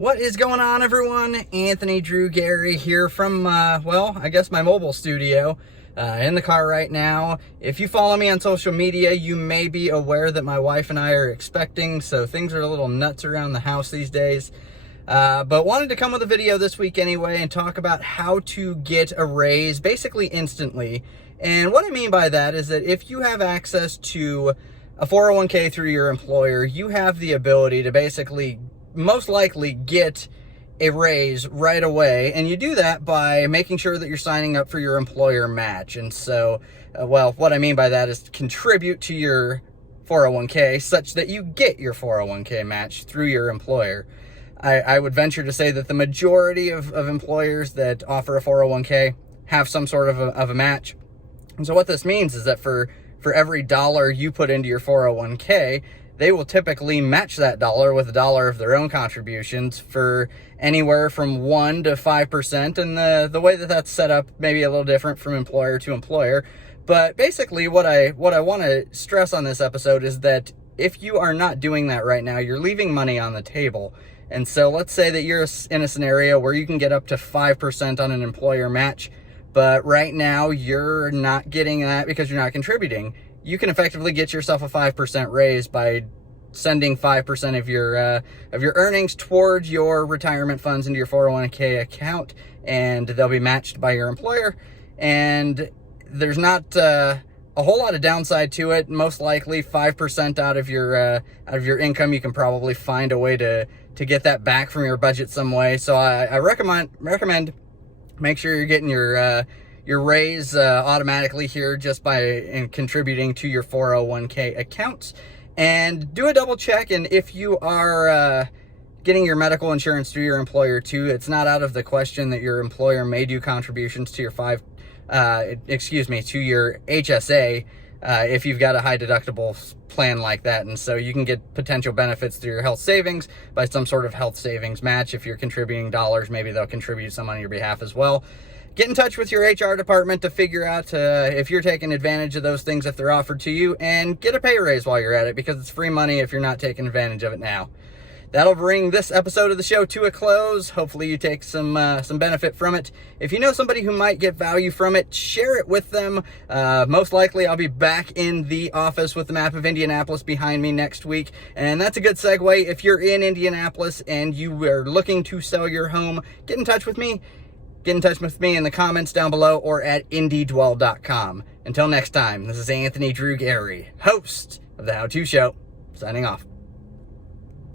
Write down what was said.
What is going on, everyone? Anthony Drew Gary here from, I guess my mobile studio in the car right now. If you follow me on social media, you may be aware that my wife and I are expecting, so things are a little nuts around the house these days. But wanted to come with a video this week anyway and talk about how to get a raise basically instantly. And what I mean by that is that if you have access to a 401k through your employer, you have the ability to basically most likely get a raise right away, and you do that by making sure that you're signing up for your employer match. And so, what I mean by that is contribute to your 401k such that you get your 401k match through your employer. I would venture to say that the majority of employers that offer a 401k have some sort of a match. And so what this means is that for every dollar you put into your 401k, they will typically match that dollar with a dollar of their own contributions for anywhere from 1% to 5%. And the way that that's set up may be a little different from employer to employer. But basically what I want to stress on this episode is that if you are not doing that right now, you're leaving money on the table. And so let's say that you're in a scenario where you can get up to 5% on an employer match, but right now you're not getting that because you're not contributing. You can effectively get yourself a 5% raise by sending 5% of your earnings towards your retirement funds into your 401k account, and they'll be matched by your employer. And there's not a whole lot of downside to it. Most likely 5% out of your income, you can probably find a way to get that back from your budget some way. So I recommend make sure you're getting your raise automatically here just by contributing to your 401k accounts. And do a double check, and if you are getting your medical insurance through your employer too, it's not out of the question that your employer may do contributions to your to your HSA if you've got a high deductible plan like that. And so you can get potential benefits through your health savings by some sort of health savings match. If you're contributing dollars, maybe they'll contribute some on your behalf as well. Get in touch with your HR department to figure out if you're taking advantage of those things if they're offered to you, and get a pay raise while you're at it, because it's free money if you're not taking advantage of it now. That'll bring this episode of the show to a close. Hopefully you take some benefit from it. If you know somebody who might get value from it, share it with them. Most likely I'll be back in the office with the map of Indianapolis behind me next week. And that's a good segue. If you're in Indianapolis and you are looking to sell your home, get in touch with me. Get in touch with me in the comments down below or at indiedwell.com. Until next time, this is Anthony Drew Gary, host of The How To Show, signing off.